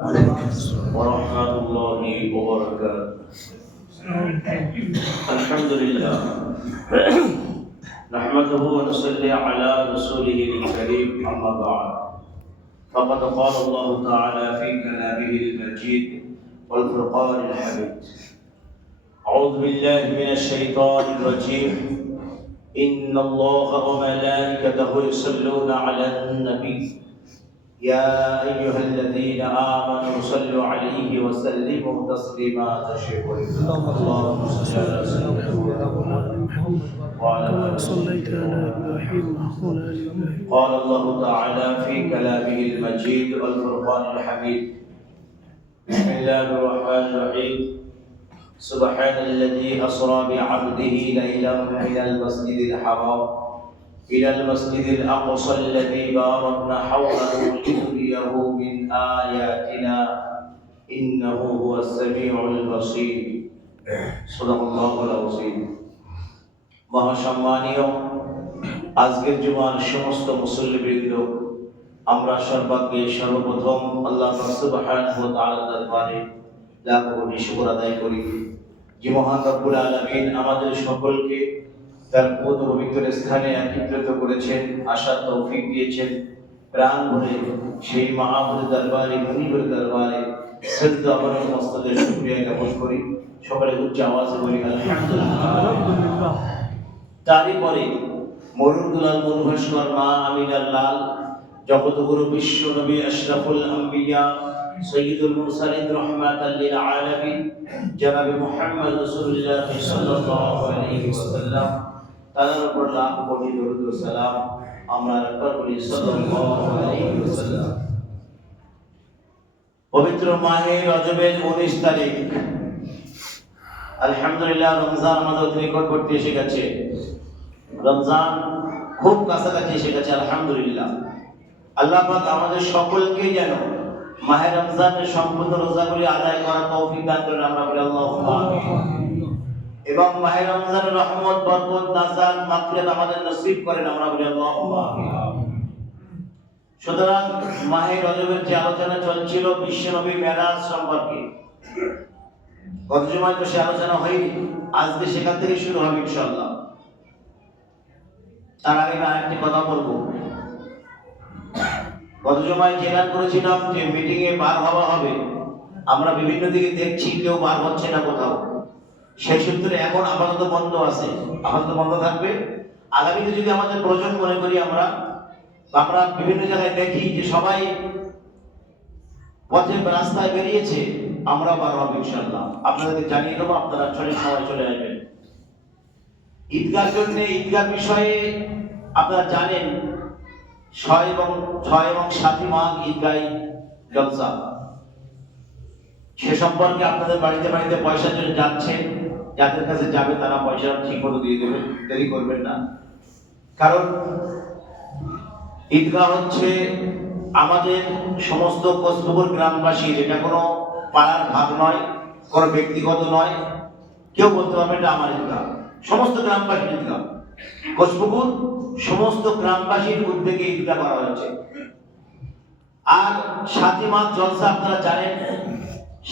ورحمة الله وبركاته. الحمد لله نحمده ونصلي على رسوله الكريم أما بعد فقد قال الله تعالى في كلامه المجيد والفرقان الحميد أعوذ بالله من الشيطان الرجيم إن الله وملائكته يصلون على النبي يا أيها الذين آمنوا صلوا عليه وسلموا تسليما اللهم صل على سيدنا محمد كما صليت على إبراهيم وعلى آل إبراهيم. قال الله تعالى في كلامه المجيد والفرقان الحميد بسم الله الرحمن الرحيم سبحان الذي أسرى بعبده ليلا من المسجد الحرام إلى المسجد الأقصى الذي باركنا حوله لنريه من آياتنا إنه هو السميع البصير صدق الله العظيم মহাসম্মানীয় আজকের জুমার সমস্ত মুসল্লিবৃন্দ, আমরা সর্বাগ্রে সর্বপ্রথম আল্লাহ সুবহানাহু ওয়া তাআলার দরবারে লাখ কোটি শুকর আদায় করি যে মহান রব্বুল আলামিন আমাদের সকলকে তার পবিত্র স্থানে একত্রিত করেছেন, আসার তৌফিক দিয়েছেন। প্রাণ ভরে সেই মাহবুবের দরবারে, মুনিবের দরবারে শ্রদ্ধা অবনত মস্তকের শুকরিয়া জ্ঞাপন করি। সকলে উচ্চ আওয়াজে বলি আলহামদুলিল্লাহ। তারই পরে মরুর দুলাল মনুভাস্কর মা আমিনার লাল, জগতগুরু বিশ্ব নবী আশরাফুল আম্বিয়া সৈয়দুল মুরসালিন রাহমাতাল লিল আলামিন জনাবে মুহাম্মদ রাসূলুল্লাহ সাল্লাল্লাহু আলাইহি ওয়াসাল্লাম, তার উপর লাখ কোটি দরুদ ও সালাম আমরা একবার বলি সাল্লাল্লাহু আলাইহি ওয়াসাল্লাম। পবিত্র মাহে রজবের 19 তারিখ, আলহামদুলিল্লাহ রমজান আমাদের নিকটবর্তী এসে গেছে। রমজান খুব কাছাকাছি এসে গেছে আলহামদুলিল্লাহ। আল্লাহ পাক আমাদের সকলকে যেন মাহে রমজানের সম্পূর্ণ রোজাগুলি আদায় করার তৌফিক দান করেন, আমরা বলি আল্লাহুম্মা আমিন। এবং মাহে রমজানের রহমত, বরকত, নাজাত, মাগফিরাত আমাদের নসিব করেন, আমরা বলি আল্লাহুম্মা আমিন। সুতরাং মাহে রজবের যে আলোচনা চলছিল বিশ্ব নবী মেরাজ সম্পর্কে, গত জুমায় তো সে আলোচনা হয়নি, আজকে সেখান থেকে শুরু হবে ইনশাআল্লাহ। তার আগে আমি আরেকটি কথা বলবো। গত জুমায় জেলান করেছিলাম যে মিটিং এ বার হওয়া হবে, আমরা বিভিন্ন দিকে দেখছি কেউ বার হচ্ছে না কোথাও। সেই সূত্রে এখন আপাতত বন্ধ আছে, আপাতত বন্ধ থাকবে। আগামীতে যদি আমাদের প্রয়োজন মনে করি, আমরা বিভিন্ন জায়গায় দেখি যে সবাই পথে রাস্তায় বেরিয়েছে, আমরা বার হব ইনশাআল্লাহ। আপনাদেরকে জানিয়ে দেবো, আপনারা সবাই চলে আসবেন। ঈদগার জন্য, ঈদগার বিষয়ে আপনারা জানেন 6 এবং 7 মাঘ ঈদগাহ জলসা, সে সম্পর্কে আপনাদের বাড়িতে বাড়িতে পয়সা চলে যাচ্ছে। যাদের কাছে যাবে তারা পয়সা ঠিক মতো দিয়ে দেবেন, দেরি করবেন না। কারণ ঈদগাহ হচ্ছে আমাদের সমস্ত কোচপুকুর গ্রামবাসীর, এটা কোনো পাড়ার ভাগ নয়, কোনো ব্যক্তিগত নয়। কেউ বলতে পারবে এটা আমার ঈদগাহ, সমস্ত গ্রামবাসীর ঈদগাহ। কোচপুকুর সমস্ত গ্রামবাসীর উদ্যোগে ঈদগাহ করা হয়েছে। আর 7 মাঘ জলসা আপনারা জানেন,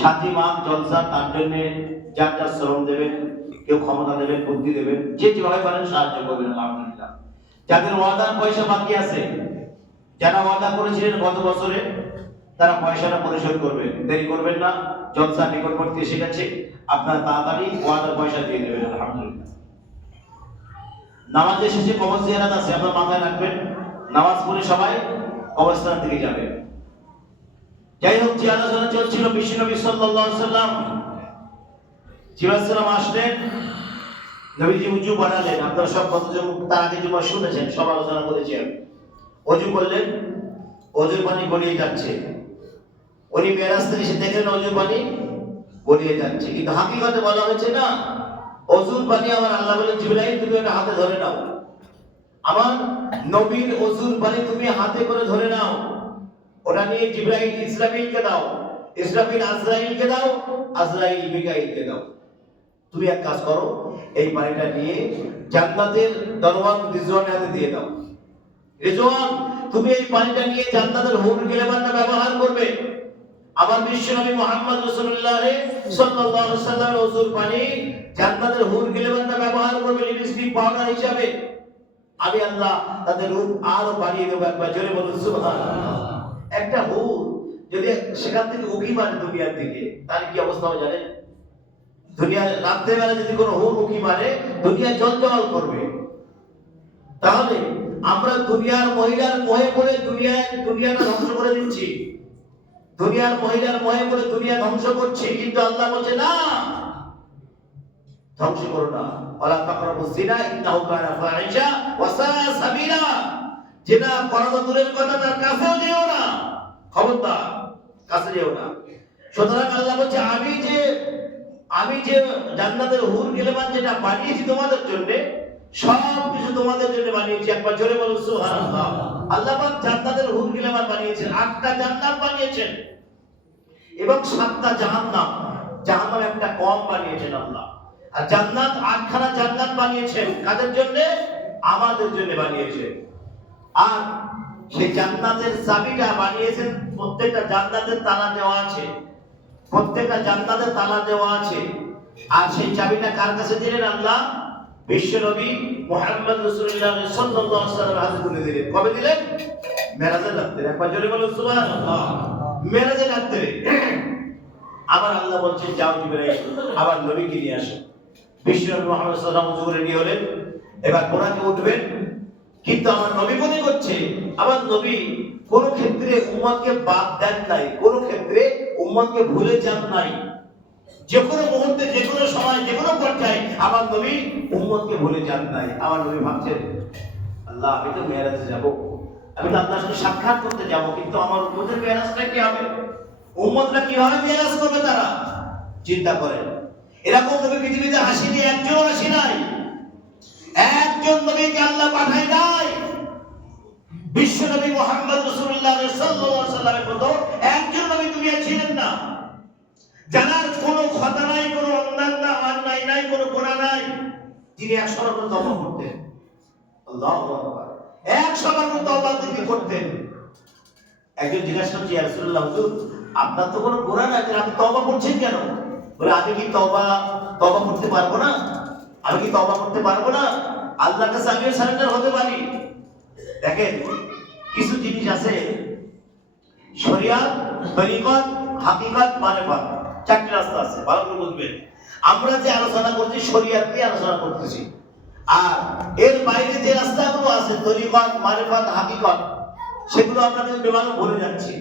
7 মাঘ জলসা, তার জন্য যার যার শ্রম দেবেন, কেউ ক্ষমতা দেবেন, বুদ্ধি দেবেন, যে যেভাবে পারেন সাহায্য করবেন আলহামদুলিল্লাহ। যাদের ওয়াদার পয়সা বাকি আছে, যারা ওয়াদা করেছিলেন গত বছরে, তারা পয়সাটা পরিশোধ করবেন, দেরি করবেন না। জলসা নিকটবর্তী এসে গেছে, আপনারা তাড়াতাড়ি ওয়াদার পয়সা দিয়ে দেবেন আলহামদুলিল্লাহ। নামাজের শেষে কবর জিয়ারত আছে, আপনারা মাথায় রাখবেন। নামাজ পড়ে সবাই কবরস্থানের দিকে যাবেন। যাই হোক, যে আলোচনা চলছিল বিশ্বনবী সাল্লাল্লাহু আলাইহি ওয়াসাল্লাম, জিবাসালাম আসলেন, নবীজি উজু বানালেন। আপনারা সব কথা তার আগে জুমা শুনেছেন, সব আলোচনা করেছি আমি। ওযু করলেন, ওযুর পানি গড়িয়ে যাচ্ছে। উনি মেরাজ থেকে এসে দেখলেন ওযুর পানি গড়িয়ে যাচ্ছে, কিন্তু হাকিকতে বলা হয়েছে না, ওযুর পানি আমার আল্লাহ বলেন জিবরাইল তুমি এটা হাতে ধরে নাও, আমার নবীর ওযুর পানি তুমি হাতে করে ধরে নাও। ওটা নিয়ে জিবরাইল ইসরাফিলকে দাও, ইসরাফিল আজরাইলকে দাও, আজরাইল মিকাইলকে দাও। তুমি এক কাজ করো, এই পানিটা নিয়ে জান্নাতের দরওয়ান রিজওয়ানের হাতে দিয়ে দাও। রিজওয়ান, তুমি এই পানিটা নিয়ে জান্নাতের হুর গেলেমানটা ব্যবহার করবে। আমার বিশ্বনবী মুহাম্মদ রাসূলুল্লাহ সাল্লাল্লাহু আলাইহি ওয়াসাল্লামের ওযুর পানি জান্নাতের হুর গিলেবানরা ব্যবহার করবে লিপস্টিক পাউডার হিসাবে। আমি আল্লাহ তাদের রূপ আরো বাড়িয়ে দেব। একবার জোরে বলুন সুবহানাল্লাহ। একটা হুর যদি সেখান থেকে উকি মারে দুনিয়ার দিকে, তাহলে কি অবস্থা হবে জানেন? দুনিয়ার রাত্রেবেলা যদি কোনো হুর উকি মারে, দুনিয়া জলজল করবে। তাহলে আমরা দুনিয়ার মহিলার মোহে পড়ে দুনিয়াটা ধ্বংস করে দিচ্ছি, দুনিয়ার মহিলার মোহে পড়ে দুনিয়া ধ্বংস করছি। কিন্তু আল্লাহ বলছে না, ধ্বংস করো না। ওয়ালা তাকরাবুজ জিনা ইন্নাহু কানা ফাহিশা ওয়া সাআ সাবিলা। জিনা করা তো দূরের কথা, তার কাছেও যেও না, খবরদার কাছে যেও না। সুতরাং আল্লাহ বলছে আমি যে জান্নাতের হুর গিলেবান যেটা বানিয়েছি তোমাদের জন্য, সব কিছু তোমাদের জন্য বানিয়েছি। একবার জোরে বলুন সুবহানাল্লাহ। আল্লাহ পাক জান্নাতের হুর গিলেবান বানিয়েছেন, 8টা জান্নাত বানিয়েছেন এবং 7টা জাহান্নাম। জাহান্নাম একটা কম বানিয়েছেন আল্লাহ। আর জান্নাত 8খানা জান্নাত বানিয়েছেন কাদের জন্য? আমাদের জন্য বানিয়েছেন। আর সেই জান্নাতের চাবিটা বানিয়েছেন, প্রত্যেকটা জান্নাতের তালা দেওয়া আছে, প্রত্যেকটা জান্নাতের তালা দেওয়া আছে। আর সেই চাবিটা কার কাছে দিলেন? আল্লাহ বিশ্বনবী মুহাম্মদ রাসূলুল্লাহ সাল্লাল্লাহু আলাইহি ওয়াসাল্লামের হাতে তুলে দিলেন। কবে দিলেন? মেরাজের রাতে। একবার জোরে বলুন সুবহানাল্লাহ। মেরাজের রাতে আবার আল্লাহ বলছেন, যাও জিবরাইল আবার নবীকে নিয়ে আসো। বিশ্বনবী মুহাম্মদ সাল্লাল্লাহু আলাইহি ওয়াসাল্লাম রেডি হলেন, এবার কোরআনে উঠবেন। কিন্তু আমার নবী মনে করছে, আমার নবী কোন ক্ষেত্রে উম্মতকে বাদ দেন নাই, কোন ক্ষেত্রে উম্মতকে ভুলে যান নাই। যে কোনো মুহূর্তে, যে কোনো সময়, যে কোনো পর্যায়ে আমার নবী উম্মতকে ভুলে যান নাই। আমার নবী ভাবছেন, আল্লাহ আমি তো মেরাজে যাব, আমি তো আল্লাহর সাথে সাক্ষাৎ করতে যাব, কিন্তু আমার উম্মতের মেরাজটা কি হবে? উম্মতরা কিভাবে মেরাজ করবে তারা? চিন্তা করেন। এরকম নবী পৃথিবীতে আসেনি, একজন আসে নাই, একজন নবীকে আল্লাহ পাঠায় নাই। বিশ্ব নবী মুহাম্মদ রাসূলুল্লাহ সাল্লাল্লাহু আলাইহি ওয়াসাল্লামের মতো একজন নবী দুনিয়া ছিলেন না, জানার কোনো কথা নাই, কোনো অন্যায় নাই, কোনো গুনাহ নাই। তিনি 100 বার তওবা করতেন। আল্লাহু আকবার। 100 বার তওবা তিনি করতেন। একজন জিজ্ঞাসা করছে, ইয়া রাসূলুল্লাহ হুজুর, আপনার তো কোনো গুনাহ নাই, আপনি তওবা করছেন কেন? বলে, আমি কি তওবা করতে পারবো না? আমি কি তওবা করতে পারবো না? আল্লাহর কাছে আমিও সারেন্ডার হতে পারি। দেখেন, কিছু জিনিস আছে, শরিয়াত, তরিকত, হাকিকত, মারিফত, 4টি রাস্তা আছে, ভালো করে বুঝবেন। আমরা যে আলোচনা করছি শরিয়াত নিয়ে আলোচনা করতেছি, আর এর বাইরে যে রাস্তাগুলো আছে, তরিকত, মারিফত, হাকিকত, সেগুলো আমরা কিন্তু বেমালুম ভুলে যাচ্ছি।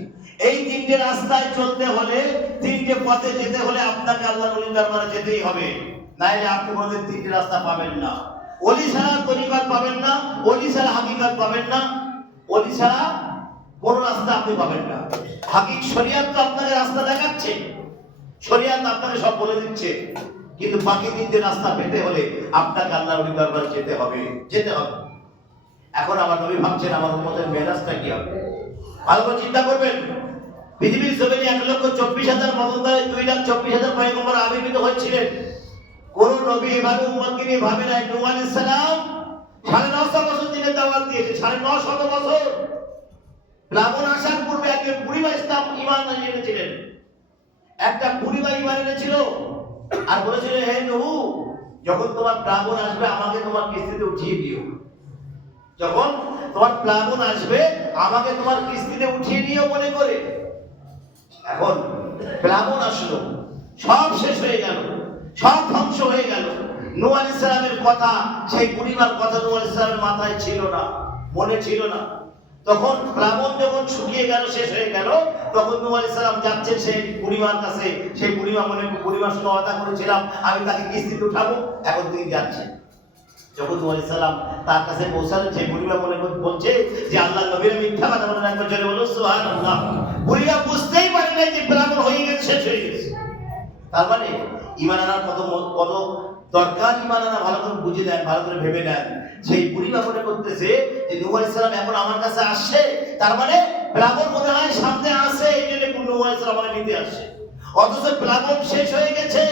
এই 3টে রাস্তায় চলতে হলে, 3টে পথে যেতে হলে আপনাকে আল্লাহর ওলির দরবারে যেতেই হবে, নাইলে আপনি কোনোদিন 3টে রাস্তা পাবেন না। ওলি ছাড়া তরিকত পাবেন না, ওলি ছাড়া হাকিকত পাবেন না, ওলি ছাড়া কোন রাস্তা আপনি পাবেন না। শরিয়াত তো আপনাকে রাস্তা দেখাচ্ছে, শরিয়াত আপনাকে সব বলে দিচ্ছে, কিন্তু বাকি 3টে রাস্তা পেতে হলে আপনাকে আল্লাহর ওলির দরবারে যেতে হবে। এখন আমার নবী ভাবছেন, আমার উম্মতের মেরাজটা কি হবে? ভালো করে চিন্তা করবেন। পৃথিবীর জমিনে 1,24,000 মদনদারে 2,24,000 পয়গম্বর আবির্ভূত হয়েছিলেন। কোন নবী এভাবে উম্মতকে নিয়ে ভাবে নাই। নূহ আলাইহিস সালাম 950 বছর তিনি দাওয়াত দিয়েছে, 950 বছর। প্লাবন আসার পূর্বে এক বুড়িমা ইসলাম ঈমান এনেছিলেন, একটা বুড়িমা ঈমান এনেছিল আর বলেছিল, হে নূহ, যখন তোমার প্লাবন আসবে আমাকে তোমার কিস্তিতে উঠিয়ে দিও। যখন তোমার প্লাবন আসবে আমাকে তোমার কিস্তিতে উঠিয়ে নিও মনে করে। এখন প্লাবন আসলো, সব শেষ হয়ে গেল, সব ধ্বংস হয়ে গেল। নূহ আলাইহিস সালামের কথা, সেই বুড়িমার কথা নূহ আলাইহিস সালামের মাথায় ছিল না, মনে ছিল না। তখন প্লাবন যখন শুকিয়ে গেল, শেষ হয়ে গেল, তখন নূহ আলাইহিস সালাম যাচ্ছেন সেই বুড়িমার কাছে। সেই বুড়িমার সঙ্গে ওয়াদা করেছিলাম আমি তাকে কিস্তিতে উঠাবো, এখন তিনি যাচ্ছেন। যখন নূহ আলাইহিস সালাম তার কাছে পৌঁছালেন, সেই বুড়িমা মনে বলছে যে আল্লাহ নবীর মিথ্যা কথা বলেন। একবার জোরে বলুন সুবহানাল্লাহ। বুড়িমা বুঝতেই পারে নাই যে প্লাবন হয়ে গেছে, শেষ হয়ে গেছে। তার মানে ঈমান আনার কত দরকার, ঈমান আনা ভালো করে বুঝে নেন, ভালো করে ভেবে নেন। সেই বুড়িমা মনে করতেছে যে নূহ আলাইহিস সালাম এখন আমার কাছে আসছে, তার মানে প্লাবন মনে হয় সামনে আসে, এই জন্য নূহ আলাইহিস সালাম আমাকে নিতে আসছে। অথচ প্লাবন শেষ হয়ে গেছে,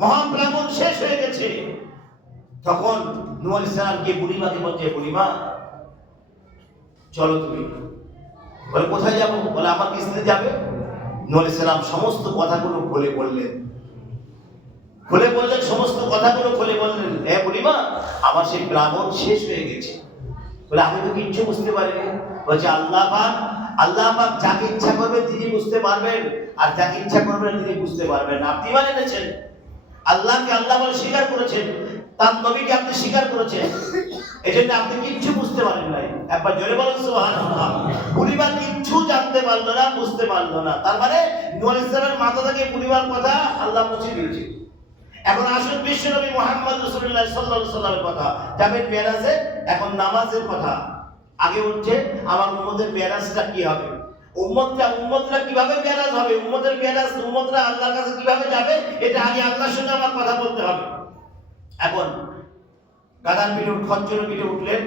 মহাপ্লাবন শেষ হয়ে গেছে। তখন নূহ আলাইহিস সালাম কে বুড়িমাকে বলছে, বুড়িমা চলো তুমি বলে কোথায় যাবো? বলে আমার স্ত্রী যাবে। নূহ আলাইহিস সালাম সমস্ত কথাগুলো খুলে বললেন, সমস্ত কথাগুলো খুলে বললেন, হে বুড়িমা, আমার সেই ব্রাহ্মণ শেষ হয়ে গেছে। বলে আমি তো কিচ্ছু বুঝতে পারিনি। বলছে আল্লাহ পাক যাকে ইচ্ছা করবেন তিনি বুঝতে পারবেন, আর যাকে ইচ্ছা করবেন তিনি বুঝতে পারবেন না। আপনি মানে এনেছেন আল্লাহকে আল্লাহ বলে স্বীকার করেছেন, তার নবীকে আপনি স্বীকার করেছেন, এজন্য আপনি কিচ্ছু বুঝতে পারেন নাই। একবার জোরে বলেন সুবহানাল্লাহ। পরিবার কিচ্ছু জানতে পারলো না, বুঝতে পারলো না। তার মানে নূহ আলাইহিস সালামের মাথা থেকে পরিবার কথা আল্লাহ মুছে দিয়েছে। এখন আসুন বিশ্বনবী মুহাম্মদ রাসূলুল্লাহ সাল্লাল্লাহু আলাইহি ওয়াসাল্লামের কথা। যাবেন মেরাজে, এখন নামাজের কথা আগে উঠছে। আমার উম্মতের মেরাজটা কি হবে? উম্মতরা কিভাবে মেরাজ হবে? উম্মতের মেরাজ, উম্মতরা আল্লাহর কাছে কিভাবে যাবে? এটা আগে আল্লাহর সঙ্গে আমার কথা বলতে হবে। এখন গাধার পিঠে খচ্চরের পিঠে উঠলেন।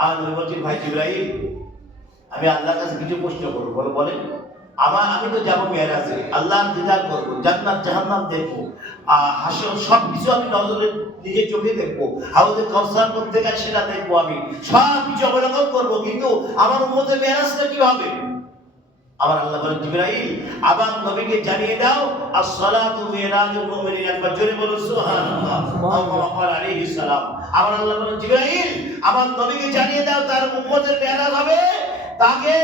আমার নবী বলছেন, ভাই জিবরাইল, আমি আল্লাহর কাছে কিছু প্রশ্ন করবো। বলেন। আমি তো যাবো মেরাজে, আল্লাহর দিদার করবো, জান্নাত জাহান্নাম দেখবো, হাসর সবকিছু আমি নজরে নিজের চোখে দেখবো, হাউজে কাউসার করতে গেলে সেটা দেখবো, আমি সব কিছু অবলম্বন করবো, কিন্তু আমার উম্মতের মেরাজটা কি হবে? আমার আল্লাহ বলেন, জিবরাইল, আমার নবীকে জানিয়ে দাও, as-salatu মিরাজুল মুমিনিন। একবার জোরে বলুন সুবহানাল্লাহ। আলাইহিস সালাম। আমার আল্লাহ বলেন, জিবরাইল, আমার নবীকে জানিয়ে দাও তার উম্মতের মেরাজ হবে, তাকে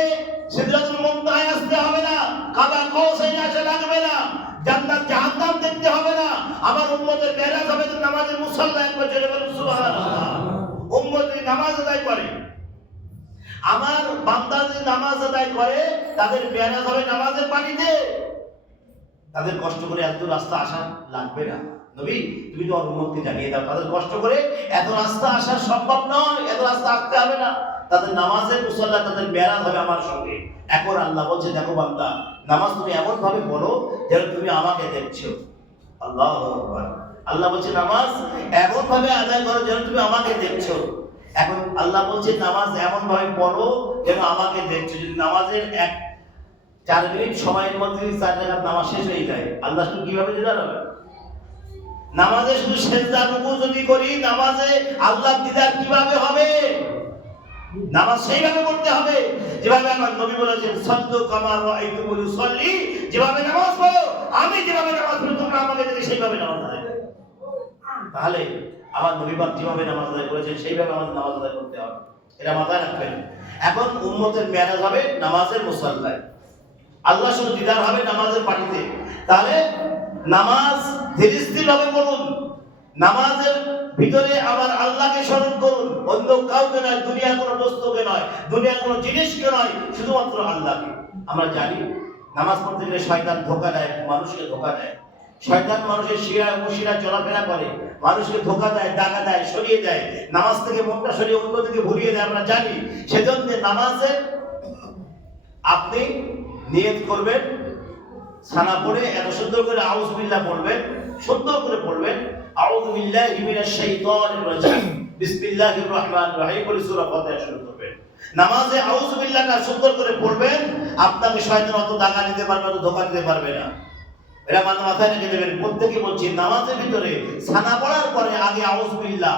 সিদরাতুল মুনতাহায় আসতে হবে না, কাবা কৌসাইন আসা লাগবে না, জান্নাত জাহান্নাম দেখতে হবে না। আমার উম্মতের মেরাজ হবে তো নামাজের মুসাল্লা। একবার জোরে বলুন সুবহানাল্লাহ। উম্মত যদি নামাজ আদায় করে, আমার বান্দা যদি নামাজ আদায় করে, তাদের মেরাজ হবে নামাজের পানিতে। তাদের কষ্ট করে এত রাস্তা আসা লাগবে না। নবী, তুমি তো উম্মতকে জানিয়ে দাও, তাদের কষ্ট করে এত রাস্তা আসা সম্ভব নয়, এত রাস্তা আসতে হবে না। তাদের নামাজের মুসাল্লা, তাদের মেরাজ হবে আমার সঙ্গে। এখন আল্লাহ বলছে, দেখো বান্দা, নামাজ তুমি এমন ভাবে পড়ো যেন তুমি আমাকে দেখছো। আল্লাহু আকবার। আল্লাহ বলছে নামাজ এমন ভাবে আদায় করো যেন তুমি আমাকে দেখছো। এখন আল্লাহ বলছে নামাজ এমন ভাবে পড়ো যেন আমাকে দেখছো। যদি নামাজের 4 মিনিট সময়ের মধ্যে 4 রাকাত নামাজ শেষ হয়ে যায়, আল্লাহ শুধু কিভাবে দিদার হবে? নামাজে শুধু সেজদা রুকু যদি করি, নামাজে আল্লাহর দিদার কিভাবে হবে? নামাজ সেইভাবে করতে হবে যেভাবে আমার নবী বলেছেন, সাল্লু কামা রাআইতুমুনি উসাল্লি। যেভাবে নামাজ পড়ো, আমি যেভাবে নামাজ পড়ি তোমরা আমাকে দেখে সেইভাবে নামাজ আদায় করো। তাহলে আমার নবী পাক যেভাবে নামাজ আদায় করেছেন সেইভাবে আমাদের নামাজ আদায় করতে হবে, এটা মাথায় রাখবেন। এখন উম্মতের মেরাজ হবে নামাজের মুসাল্লায়, আল্লাহ শুধু দিদার হবে নামাজের পানিতে। তাহলে নামাজ ধীরে স্থির ভাবে পড়ুন, নামাজের ভিতরে আমার আল্লাহকে স্মরণ করুন, অন্য কাউকে নয়, দুনিয়ার কোনো বস্তুকে নয়, দুনিয়ার কোনো জিনিসকে নয়, শুধুমাত্র আল্লাহকে। আমরা জানি নামাজ পড়তে গেলে শয়তান ধোঁকা দেয়, মানুষকে ধোঁকা দেয়। শয়তান মানুষের শিরায় উপশিরায় চলাফেরা করে, মানুষকে ধোঁকা দেয়, দাগা দেয়, সরিয়ে দেয়, নামাজ থেকে মনটা সরিয়ে অন্যদিকে ঘুরিয়ে দেয়, আমরা জানি। সেজন্য নামাজে আপনি নিয়ত করবেন, সানা পড়ে এত সুন্দর করে আউযু বিল্লাহ পড়বেন, সুন্দর করে পড়বেন, আউযু বিল্লাহি মিনাশ শাইতানির রাজিম, বিসমিল্লাহির রহমানির রহিম বলে সূরা ফাতিহা শুরু করবেন। নামাজে আউযু বিল্লাহটা সুন্দর করে পড়বেন, আপনাকে শয়তান অত দাগা দিতে পারবে না, ধোঁকা দিতে পারবে না। এটা মাথায় রেখে দেবেন। প্রত্যেকে বলছি, নামাজের ভিতরে সানা পড়ার পরে আগে আউযু বিল্লাহ,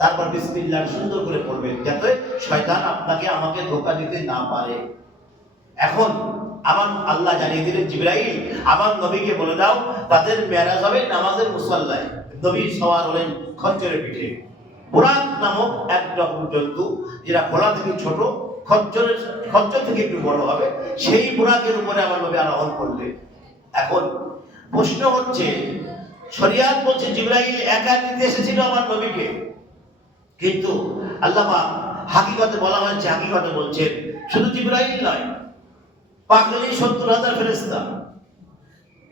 তারপর বিসমিল্লাহ সুন্দর করে পড়বেন, যাতে শয়তান আপনাকে আমাকে ধোঁকা দিতে না পারে। এখন আমার আল্লাহ জানিয়ে দিলেন, জিবরাইল, আমার নবীকে বলে দাও তাদের মেরাজ হবে নামাজের মুসাল্লায়। নবী সওয়ার হলেন খচ্চরের পিঠে। বুরাক নামক এক রকম জন্তু, যেটা ঘোড়া থেকে ছোট, খচ্চর থেকে একটু বড় হবে, সেই বুরাকের উপরে আমার নবী আরোহণ করলেন। এখন প্রশ্ন হচ্ছে, শরিয়াত বলছে জিবরাইল একা নিতে এসেছিল আমার নবীকে, কিন্তু আল্লাহ পাক হাকিকতে বলা হয়েছে, হাকিকতে বলছেন শুধু জিবরাইল নয়, পাগলি 70,000 ফেরেশতা,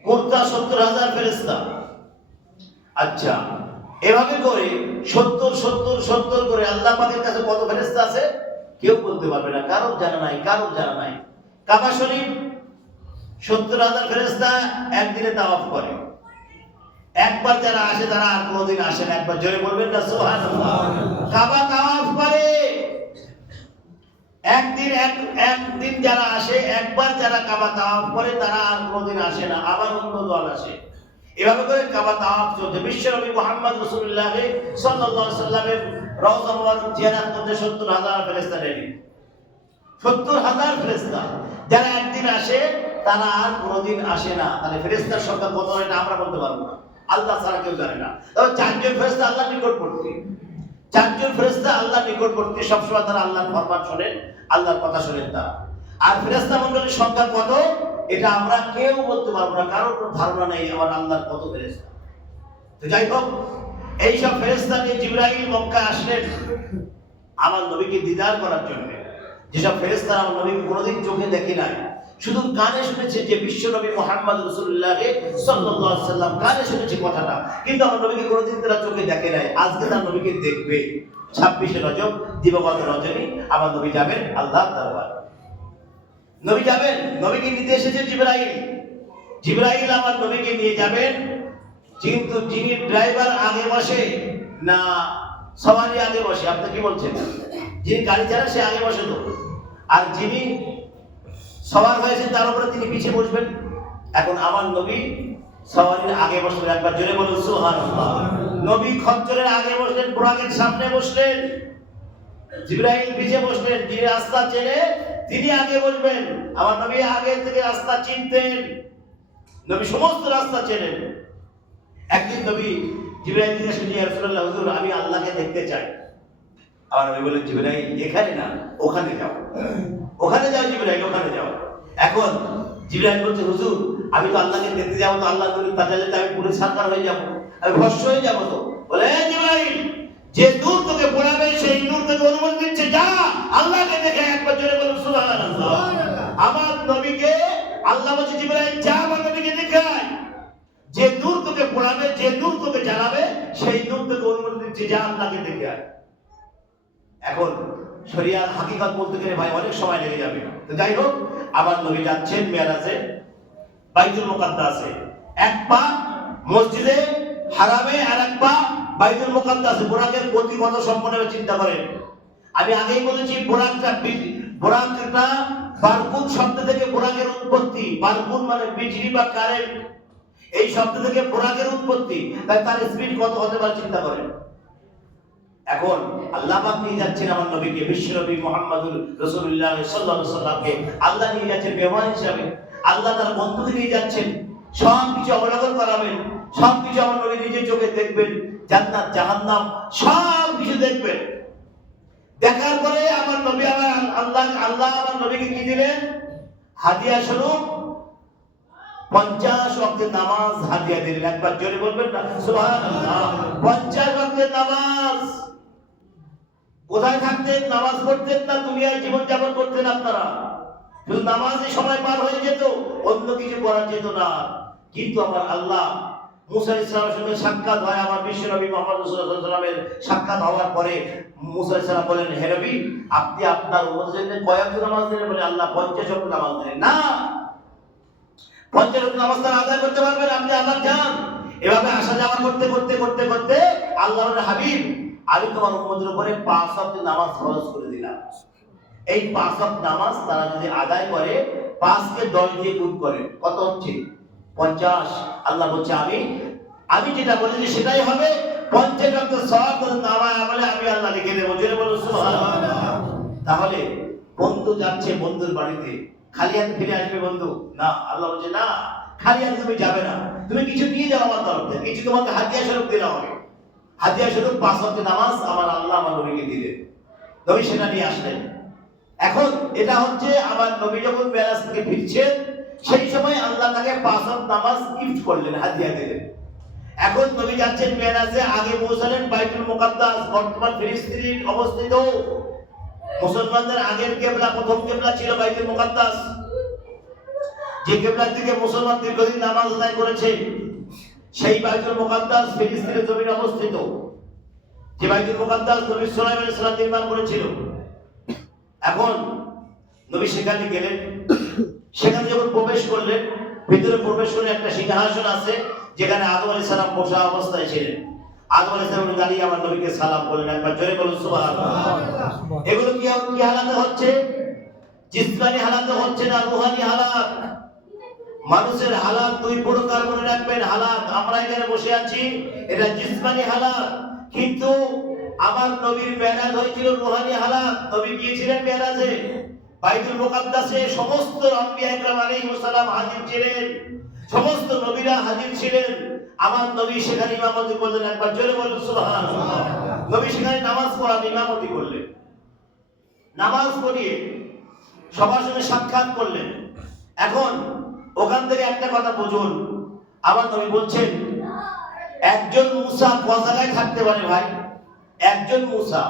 কুর্তা 70,000 ফেরেশতা। আচ্ছা, এভাবে করে 70 করে আল্লাহ পাকের কাছে কত ফেরেশতা আছে কেউ বলতে পারবে না, কারোর জানা নাই। কাবা শরীফ 70,000 ফেরেশতা একদিনে তাওয়াফ করে। একবার যারা আসে তারা আর কোনোদিন আসে না। একবার জোরে বলবেন না সুবহানাল্লাহ। কাবা তাওয়াফ করে একদিন যারা আসে, একবার যারা কাবা তাওয়াফ করে তারা আর কোনোদিন আসে না, আবার অন্য দল আসে। এভাবে করে কাবা তাওয়াফ চলছে। বিশ্বনবী মুহাম্মদ রাসূলুল্লাহ সাল্লাল্লাহু আলাইহি ওয়াসাল্লামের রওজা মুবারক জিয়ারত করতে 70,000 ফেরেশতা রেডি। 70,000 ফেরেশতা যারা একদিন আসে তারা আর কোনোদিন আসে না। তাহলে ফেরেশতার সংখ্যা কত এটা আমরা বলতে পারবো না, আল্লাহ ছাড়া কেউ জানে না। তবে 4 জন ফেরেশতা আল্লাহর নিকটবর্তী, 4 জন ফেরেশতা আল্লাহর নিকটবর্তী, সবসময় তারা আল্লাহর ফরমান শোনেন, আল্লাহর কথা শোনেন তারা। আর ফেরেশতা মণ্ডলীর সংখ্যা কত এটা আমরা কেউ বলতে পারবো না, কারোর কোনো ধারণা নেই আমার আল্লাহর কত ফেরেশতা। তো যাই হোক, এইসব ফেরেশতা নিয়ে জিবরাইল মক্কা আসলেন আমার নবীকে দিদার করার জন্য। যেসব ফেরেশতা আমার নবীকে কোনোদিন চোখে দেখে নাই, শুধু কানে শুনেছে যে বিশ্ব নবী মুহাম্মদ রাসূলুল্লাহ সাল্লাল্লাহু আলাইহি সাল্লাম, কানে শুনেছে কথাটা, কিন্তু আমার নবীকে কোনোদিন তারা চোখে দেখে নাই। আজকে তার নবীকে দেখবে। 26শে রজব দিবাগত রজনী আমার নবী যাবেন আল্লাহর দরবারে। নবী যাবেন, নবীকে নিতে এসেছে জিবরাইল। জিবরাইল আমার নবীকে নিয়ে যাবেন, কিন্তু যিনি ড্রাইভার আগে বসে না সওয়ারি আগে বসে? আপনি কি বলছেন? যিনি গাড়ি চালায় সে আগে বসে তো, আর যিনি সওয়ার হয়েছে তার উপরে তিনি পিছিয়ে বসবেন। এখন আমার নবী সওয়ারির আগে বসলেন, একবার জোরে বলুন সুবহানাল্লাহ। নবী খচ্চরের আগে বসলেন, বুরাকের সামনে বসলেন, জিবরাইল পিছিয়ে বসলেন। যিনি রাস্তা চেনে তিনি আগে বসবেন। আমার নবী আগে থেকে রাস্তা চিনতেন, নবী সমস্ত রাস্তা চেনেন। একদিন নবী জিবরাইল জিজ্ঞেস করলেন, ইয়া রাসূলুল্লাহ, হুজুর আমি আল্লাহকে দেখতে চাই। আমার নবী বললেন, জিবরাইল এখানে না ওখানে যাও, ওখানে যাও জিবরাইল, ওখানে যাও। এখন জিবরাইল বলছে, হুজুর আমি তো আল্লাহকে দেখতে যাবো, তো আল্লাহ নবীর তাজাল্লিতে আমি পুরো সারকার হয়ে যাবো, আমি ভস্ম হয়ে যাবো। তো বলে, জিবরাইল যে দূর থেকে পড়াবে সেই দূর থেকে অনুমতি দিচ্ছে, যা আল্লাহকে দেখে। একবার জোরে বলুন সুবহানাল্লাহ। আমার নবীকে আল্লাহ বলছে, জিবরাইল যা আমার নবীকে দেখায়। যে দূর থেকে পড়াবে, যে দূর থেকে জানাবে, সেই দূর থেকে অনুমতি দিচ্ছে, যা আল্লাহকে দেখে আয়। এখন শরিয়ার হাকিকত বলতে গেলে ভাই অনেক সময় লেগে যাবে। তো যাই হোক, আমার নবী যাচ্ছেন মেরাজে বাইতুল মুকাদ্দাসে। এক পা মসজিদে হারামে আর এক পা বাইতুল মুকাদ্দাসে। বুরাকের গতি কত সম্পন্ন হবে চিন্তা করেন। আমি আগেই বলেছি বুরাকটা বারকুন শব্দ থেকে বুরাকের উৎপত্তি। বারকুন মানে বিজলি বা কারেন্ট, এই শব্দ থেকে বুরাকের উৎপত্তি। তাই তার স্পিড কত হতে পারে চিন্তা করেন। এখন আল্লাহ পাক নিয়ে যাচ্ছেন আমার নবীকে, বিশ্ব নবী মুহাম্মদুর রাসূলুল্লাহ সাল্লাল্লাহু আলাইহি ওয়াসাল্লামকে আল্লাহ নিয়ে যাচ্ছেন মেহমান হিসাবে। আল্লাহ তার বন্ধুকে নিয়ে যাচ্ছেন, সব কিছু অবলোকন করাবেন, সব কিছু আমার নবী নিজের চোখে দেখবেন, জান্নাত জাহান্নাম সব কিছু দেখবেন। দেখার পরে আমার নবী আল্লাহ আমার নবীকে কি দিলেন? হাদিয়া স্বরূপ 50 ওয়াক্তের নামাজ হাদিয়া দিলেন। একবার জোরে বলবেন না সুবহানাল্লাহ। 50 ওয়াক্তের নামাজ। কোথায় থাকতেন? নামাজ পড়তেন না, দুনিয়ায় জীবন যাপন করতেন আপনারা? শুধু নামাজে সময় পার হয়ে যেত, অন্য কিছু করা যেত না। কিন্তু আমার আল্লাহ মুসা আলাইহিস সালামের সঙ্গে সাক্ষাৎ হয়। আমার বিশ্ব নবী মুহাম্মদ রাসূলুল্লাহ সাল্লাল্লাহু আলাইহি ওয়াসাল্লামের সাক্ষাৎ হওয়ার পরে মুসা আলাইহিস সালাম বলেন, হে নবী আপনি আপনার উম্মতের জন্য কয় ওয়াক্ত নামাজ দিলেন? বলে আল্লাহ 50 ওয়াক্ত নামাজ দিলেন। না, 50 ওয়াক্ত নামাজ তারা আদায় করতে পারবেন, আপনি আবার যান। এভাবে আসা যাওয়া করতে করতে করতে করতে আল্লাহর হাবিব, আমি তোমার উম্মতের উপরে 5 ওয়াক্ত নামাজ ফরজ করে দিলাম। এই 5 ওয়াক্ত নামাজ তারা যদি আদায় করে, 5 কে 10 দিয়ে গুণ করে কত হচ্ছে? 50। আল্লাহ বলছে আমি যেটা বলেছি সেটাই হবে। 50 ওয়াক্ত সওয়াব নামায় আমলে আমি আল্লাহ লিখে দেব। জোরে বলুন সুবহানাল্লাহ। তাহলে বন্ধু যাচ্ছে বন্ধুর বাড়িতে, খালি হাতে ফিরে আসবে বন্ধু? না, আল্লাহ বলছে না, খালি হাতে তুমি যাবে না, তুমি কিছু নিয়ে যাও আমার তরফ থেকে, কিছু তোমাকে হাদিয়া স্বরূপ দিতে হবে। হাদিয়া স্বরূপ 5 ওয়াক্ত নামাজ আমার আল্লাহ আমার নবীকে দিলেন। নবী সেটা নিয়ে আসলেন। এখন এটা হচ্ছে আমার নবী যখন মেরাজ থেকে ফিরছেন, সেই সময় আল্লাহ তাকে 5 ওয়াক্ত নামাজ গিফট করলেন, হাদিয়া দিলেন। এখন নবী যাচ্ছেন মেরাজে, আগে পৌঁছালেন বাইতুল মুকাদ্দাস, বর্তমান ফিলিস্তিনে অবস্থিত। মুসলমানদের আগের কিবলা, প্রথম কিবলা ছিল বাইতুল মুকাদ্দাস, যে কিবলার দিকে মুসলমান দীর্ঘদিন নামাজ আদায় করেছে। সেই বাইতুল মুকাদ্দাস ফিলিস্তিনের জমিনে অবস্থিত, যে বাইতুল মুকাদ্দাস নবী সুলাইমান আলাইহিস সালাম নির্মাণ করেছিল। এখন নবী সেখানে গেলেন, সেখানে যখন প্রবেশ করলেন, ভিতরে প্রবেশ করলে একটা সিংহাসন আছে, যেখানে আদম আলাইহিস সালাম বসা অবস্থায় ছিলেন। আদম আলাইহিস সালাম দাঁড়িয়ে আমার নবীকে সালাম করলেন। একবার জোরে বলুন সুবহানাল্লাহ। এগুলো কি হালাতে হচ্ছে? জিসমানি হালাতে হচ্ছে না, রূহানি হালাত। মানুষের হালাত দুই প্রকার মনে রাখবেন। হালাত, আমরা এখানে বসে আছি, এটা জিসমানি হালাত। কিন্তু আমার নবীর মেরাজ হয়েছিল রূহানি হালাত। নবী গিয়েছিলেন মেরাজে, বাইতুল মুকাদ্দাসে সমস্ত আম্বিয়া ইকরাম আলাইহিস সালাম হাজির ছিলেন, সমস্ত নবীরা হাজির ছিলেন। আমার নবী সেখানে ইমামতি করলেন, একবার জোরে বলুন সুবহানাল্লাহ। নবী সেখানে নামাজ পড়ান, ইমামতি করলেন, নামাজ পড়িয়ে সবার সঙ্গে সাক্ষাৎ করলেন। এখন ওখান থেকে একটা কথা বুঝুন, আমার নবী বলছেন একজন মুসা কত জায়গায় থাকতে পারে ভাই? একজন মুসা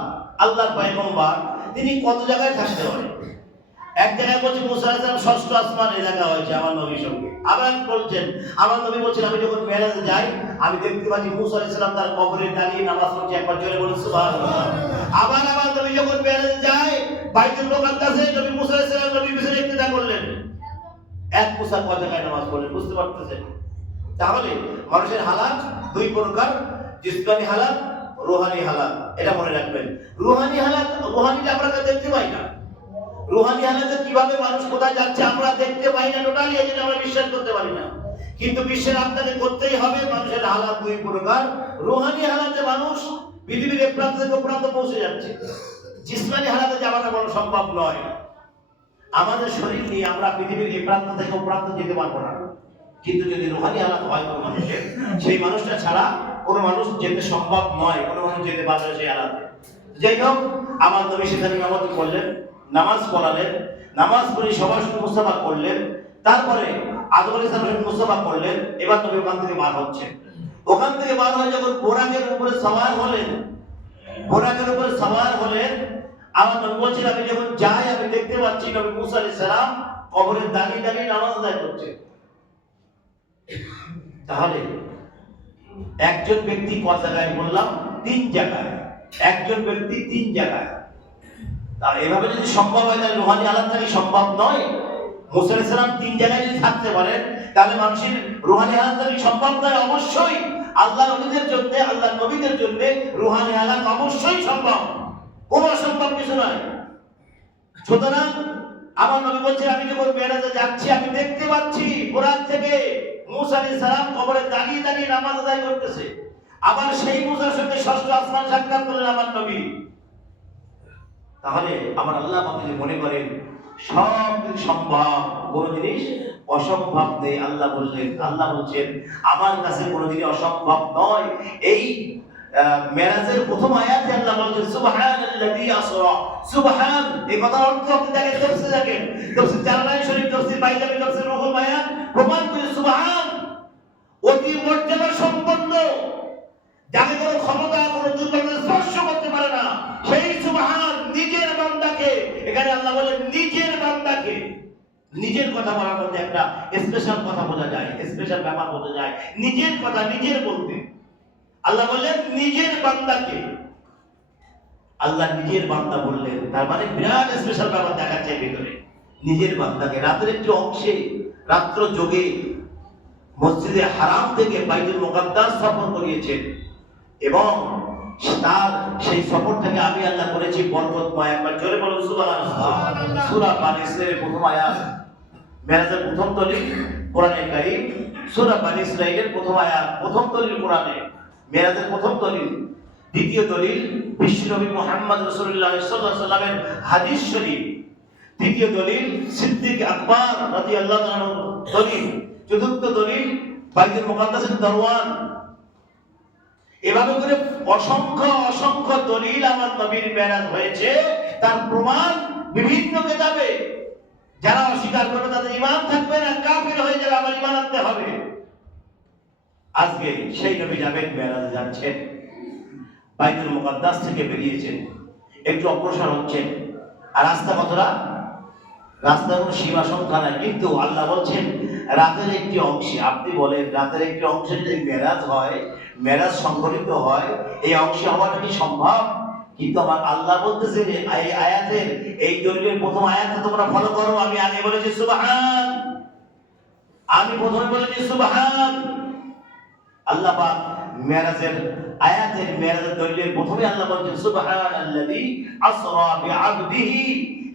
আল্লাহর পয়গম্বর, তিনি কত জায়গায় থাকতে পারে? এক জায়গায় বলছে মুসা আলাইহিস সালাম ষষ্ঠ আসমানে দেখা হয়েছে আমার নবীর সঙ্গে। আবার বলছেন, আমার নবী বলছেন আমি যখন মেরাজে যাই আমি দেখতে পাচ্ছি মুসা আলাইহিস সালাম তার কবরে দাঁড়িয়ে নামাজ পড়ছে, একবার জোরে বলুন সুবহানাল্লাহ। আবার আমার নবী যখন মেরাজে যায় বাইতুল মুকাদ্দাসে নবী মুসা আলাইহিস সালাম নবীর পিছনে ইক্তেদা করলেন। এক মুসা কত জায়গায় নামাজ পড়লেন, বুঝতে পারতেছেন? তাহলে মানুষের হালাত দুই প্রকার, জিসমানি হালাত, রূহানি হালাত। এটা মনে রাখবেন। রূহানি হালাত, রূহানিটা আমরা দেখতে পাই না। রূহানি হালাতে কিভাবে মানুষ কোথায় যাচ্ছে আমরা দেখতে পাই না টোটালি, এই জন্য আমরা বিশ্বাস করতে পারি না। কিন্তু বিশ্বাস আপনাকে করতেই হবে। মানুষের হালাত দুই প্রকার। রূহানি হালাতে মানুষ পৃথিবীর এক প্রান্ত থেকে প্রান্ত পৌঁছে যাচ্ছে। জিসমানি হালাতে যাওয়াটা বড় সম্ভব নয়। আমাদের শরীর নিয়ে আমরা পৃথিবীর এক প্রান্ত থেকে প্রান্ত যেতে পারবো না। কিন্তু যদি রূহানি হালাত হয় কোনো মানুষের, সেই মানুষটা ছাড়া কোনো মানুষ যেতে সম্ভব নয়, কোনো মানুষ যেতে পারবে সেই হালাতে। যাই হোক, আমার নবী সেখানে ইমামতি করলেন, নামাজ পড়ালেন, নামাজ পড়ে সবার সঙ্গে মুসাফা করলেন। তারপরে আদম আলাইহিস সালাম মুসাফা করলেন। এবার নবী ওখান থেকে বার হচ্ছেন। ওখান থেকে বার হয়ে যখন বোরাকের উপরে সওয়ার হলেন, বোরাকের উপরে সওয়ার হলেন, আমার নবী বলছেন আমি যখন যাই আমি দেখতে পাচ্ছি নবী মুসা আলাইহিস সালাম কবরে দাঁড়িয়ে দাঁড়িয়ে নামাজ আদায় করছে। তাহলে একজন ব্যক্তি কত জায়গায় বললাম? তিন জায়গায়। একজন ব্যক্তি তিন জায়গায়। তাহলে এভাবে যদি সম্ভব হয় তাহলে রূহানি হালাত থেকে সম্ভব নয়। মুসা আলাইহিস সালাম তিন জায়গায় যদি থাকতে পারেন তাহলে মানুষের রূহানি হালাত থেকে সম্ভব নয়। অবশ্যই আল্লাহ নবীদের জন্য, আল্লাহ নবীদের জন্য রূহানি হালাত অবশ্যই সম্ভব, কোনো অসম্ভব কিছু নয়। সুতরাং আমার নবী বলছেন আমি যখন মেরাজে যাচ্ছি আমি দেখতে পাচ্ছি বোরাক থেকে মুসা আলাইহিস সালাম কবরে দাঁড়িয়ে দাঁড়িয়ে নামাজ আদায় করতেছে। আবার সেই মুসার সঙ্গে ষষ্ঠ আসমান সাক্ষাৎ করলেন আমার নবী। তাহলে আমার আল্লাহ আপনি মনে করেন সব কিছু সম্ভব, কোনো জিনিস অসম্ভব নেই। আল্লাহ বলছেন আমার কাছে কোনো জিনিস অসম্ভব নয়। এই মেরাজের প্রথম আয়াতে আল্লাহ বলছেন সুবহানাল্লাযী আসরা। সুবহান, এই কথার অর্থ আপনি দেখেন, তাফসীর দেখেন, তাফসীর জালালাইন শরীফ, তাফসীর বাইজাবি, তাফসীর রুহুল বায়ান প্রমাণ করে সুবহান অতি মর্যাদা সম্পন্ন, যাকে কোনো ক্ষমতা কোনো দুর্বলতা স্পর্শ করতে পারে না, সেই সুবহান নিজের বান্দাকে, এখানে আল্লাহ বলেন নিজের বান্দাকে। নিজের কথা বলার মধ্যে একটা স্পেশাল কথা বোঝা যায়, স্পেশাল ব্যাপার বোঝা যায়। নিজের কথা নিজের বলতে আল্লাহ বললেন নিজের বান্দাকে। আল্লাহ নিজের বান্দা বললেন, তার মানে বিরাট স্পেশাল ব্যাপার দেখাচ্ছে ভিতরে। নিজের বান্দাকে রাতের একটি অংশে রাত্র যোগে মসজিদে হারাম থেকে বাইতুল মুকাদ্দাস সফর করিয়েছেন এবং তার সেই সফর থেকে আমি আল্লাহ করেছি বরকতময়। একবার জোরে বলুন সুবহানাল্লাহ। সূরা বানী ইসরাঈলের প্রথম আয়াত, মেরাজের প্রথম দলিল কোরআনে কারীম, সূরা বানী ইসরাঈলের প্রথম আয়াত, প্রথম দলিল কোরআনে, মেরাজের প্রথম দলিল। দ্বিতীয় দলিল বিশ্বনবী মুহাম্মদ রাসূলুল্লাহ সাল্লাল্লাহু আলাইহি ওয়াসাল্লামের হাদিস শরীফ। তৃতীয় দলিল সিদ্দিক আকবর রাদিয়াল্লাহু তাআলা দলিল। চতুর্থ দলিল বাইতুল মুকাদ্দাসের দরওয়ান। এভাবে করে অসংখ্য অসংখ্য দলিল আমার নবীর মেরাজ হয়েছে, তার প্রমাণ বিভিন্ন কিতাবে। যারা অস্বীকার করবে তাদের ঈমান থাকবে না, কাফির হয়ে যাবে, আবার ঈমান আনতে হবে। আজকে সেই নবী যাবেন, মেরাজে যাচ্ছেন, বাইতুল মুকাদ্দাস থেকে বেরিয়েছেন, একটু অগ্রসর হচ্ছেন। আর রাস্তা কতটা? রাস্তার কোনো সীমা সংখ্যা নাই। কিন্তু আল্লাহ বলছেন রাতের একটি অংশে, আপনি বলেন রাতের একটি অংশে যদি মেরাজ হয়, মেরাজ সংঘটিত হয়, এই অংশে হওয়াটা কি সম্ভব? কিন্তু আমার আল্লাহ বলতেছে যে এই আয়াতের এই দলিলের প্রথম আয়াতটা তোমরা ফলো করো। আমি আগে বলেছি সুবহান, আমি প্রথমে বলেছি সুবহান। আল্লাহ পাক মেরাজের আয়াতের, মেরাজের দলিলের প্রথমে আল্লাহ বলছেন সুবহানাল্লাযী আসরা বিআবদিহি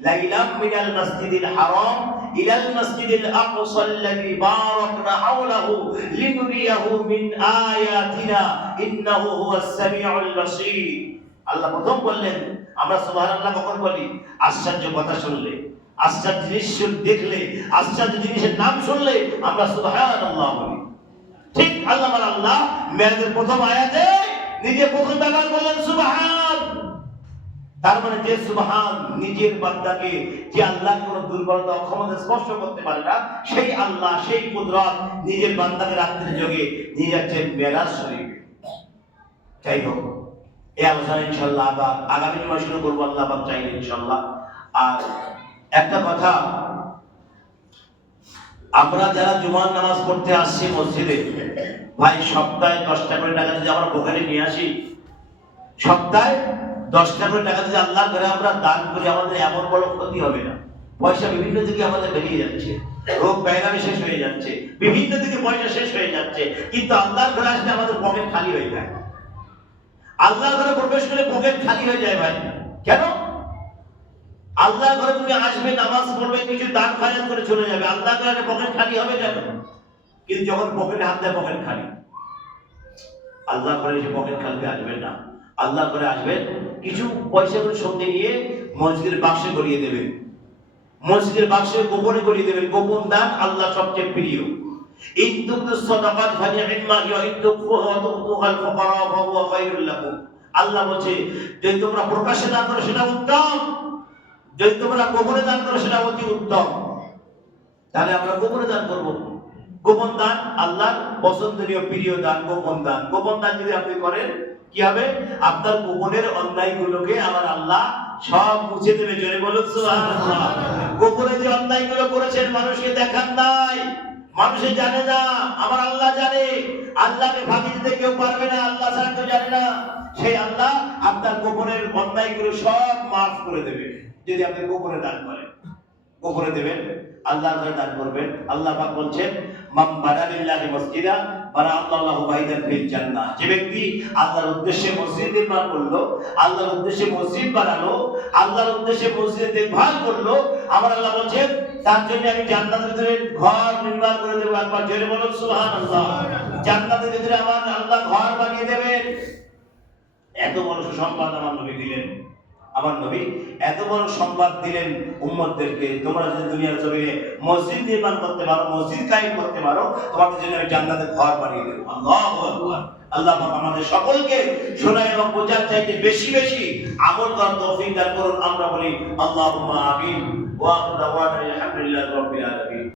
লাইলাম মিনাল মাসজিদিল হারাম ইলাল মাসজিদিল আকসাল্লাযী বারাকনা হাওলাহু লিনুরিয়াহু মিন আয়াতিনা ইন্নাহু হুয়াস সামিউল বাসীর। আল্লাহ প্রথম বললেন, আমরা সুবহানাল্লাহ কখন বলি? আশ্চর্য কথা শুনলে, আশ্চর্য জিনিস দেখলে, আশ্চর্য জিনিসের নাম শুনলে আমরা সুবহানাল্লাহ বলি। ঠিক আল্লাহ মেরাজের প্রথম আয়াতে নিজে প্রথম ব্যবহার করলেন সুবহান। তার মানে যে সুবহান নিজের বান্দাকে, যে আল্লাহ কোন দুর্বলতা অক্ষমতা স্পর্শ করতে পারে না, সেই আল্লাহ, সেই কুদরত নিজের বান্দাকে রাত্রির যোগে নিয়ে যাচ্ছেন মেরাজ শরীফে। যাই হোক, এই আলোচনা ইনশাআল্লাহ আবার আগামী জুমায় শুরু করবো আল্লাহ পাক চাইলে ইনশাআল্লাহ। আর একটা কথা, আমরা যারা জুমার নামাজ পড়তে আসছি মসজিদে, ভাই সপ্তাহে 10টা করে টাকা যদি আমরা পকেটে নিয়ে আসি, সপ্তাহে 10টা করে টাকা যদি আল্লাহর ঘরে আমরা দান করি, আমাদের এমন বড় ক্ষতি হবে না। পয়সা বিভিন্ন দিকে আমাদের বেরিয়ে যাচ্ছে, রোগ ব্যায়ামে শেষ হয়ে যাচ্ছে, বিভিন্ন দিকে পয়সা শেষ হয়ে যাচ্ছে, কিন্তু আল্লাহর ঘরে আসলে আমাদের পকেট খালি হয়ে যায়। আল্লাহর ঘরে প্রবেশ করে পকেট খালি হয়ে যায় ভাই। কেন? আল্লাহর ঘরে তুমি আসবে, নামাজ পড়বে, কিছু দান খয়রাত করে চলে যাবে, আল্লাহর ঘরে পকেট খালি হবে কেন? কিন্তু যখন পকেটে হাত দেয় পকেট খালি। আল্লাহর ঘরে এসে পকেট খালি আসবেন না। আল্লাহর ঘরে আসবেন, কিছু পয়সা করে সঙ্গে নিয়ে মসজিদের বাক্সে গড়িয়ে দেবেন, মসজিদের বাক্সে গোপনে গড়িয়ে দেবেন। গোপন দান আল্লাহ সবচেয়ে প্রিয়। আল্লাহ বলছে, যদি তোমরা প্রকাশ্যে দান করো সেটা উত্তম, যদি তোমরা গোপনে দান করো সেটা অতি উত্তম। তাহলে আমরা গোপনে দান করব। গোপন দান আল্লাহর পছন্দনীয় প্রিয় দান, গোপন দান। গোপন দান যদি আপনি করেন, কি হবে? আপনার গোপনের অন্যায়গুলোকে আমার আল্লাহ সব মুছে দেবে। জোরে বলুন সুবহানাল্লাহ। গোপনে যে অন্যায়গুলো করেছেন মানুষকে দেখান নাই, মানুষে জানে না, আমার আল্লাহ জানে। আল্লাহকে ফাঁকি দিতে কেউ পারবে না, আল্লাহ ছাড়া কেউ জানে না। সেই আল্লাহ আপনার গোপনের অন্যায়গুলো সব মাফ করে দেবে যদি আপনি গোপনে দান করেন। গোপনে দেবেন, আল্লাহর ঘরে দান করবেন। আল্লাহ পাক বলছেন, মান বানা লিল্লাহি মসজিদা বানা আল্লাহু বাইতান ফিল জান্নাহ। যে ব্যক্তি আল্লাহর উদ্দেশ্যে মসজিদ নির্মাণ করলো, আল্লাহর উদ্দেশ্যে মসজিদ বানালো, আল্লাহর উদ্দেশ্যে মসজিদ দেখভাল করলো, আমার আল্লাহ বলছেন তার জন্য আমি জান্নাতের ভিতরে ঘর নির্মাণ করে দেব। একবার জোরে বলুন সুবহানাল্লাহ। জান্নাতের ভিতরে আমার আল্লাহ ঘর বানিয়ে দেবেন। এত বড় সুসংবাদ আমার নবী দিলেন। আমার নবী এত বড় সংবাদ দিলেন উম্মতদেরকে, তোমরা যদি দুনিয়ার জমিনে মসজিদ নির্মাণ করতে পারো, মসজিদ কায়েম করতে পারো, তোমাদের জন্য আমি জান্নাতের ঘর বানিয়ে দেব। আল্লাহু আকবার। আল্লাহ পাক আমাদের সকলকে শোনা এবং বোঝার চাইতে বেশি বেশি আমল করার তৌফিক দান করুন। আমরা বলি আল্লাহুম্মা আমিন। ওয়া আখিরু দাওয়ানা আলহামদুলিল্লাহি রাব্বিল আলামিন।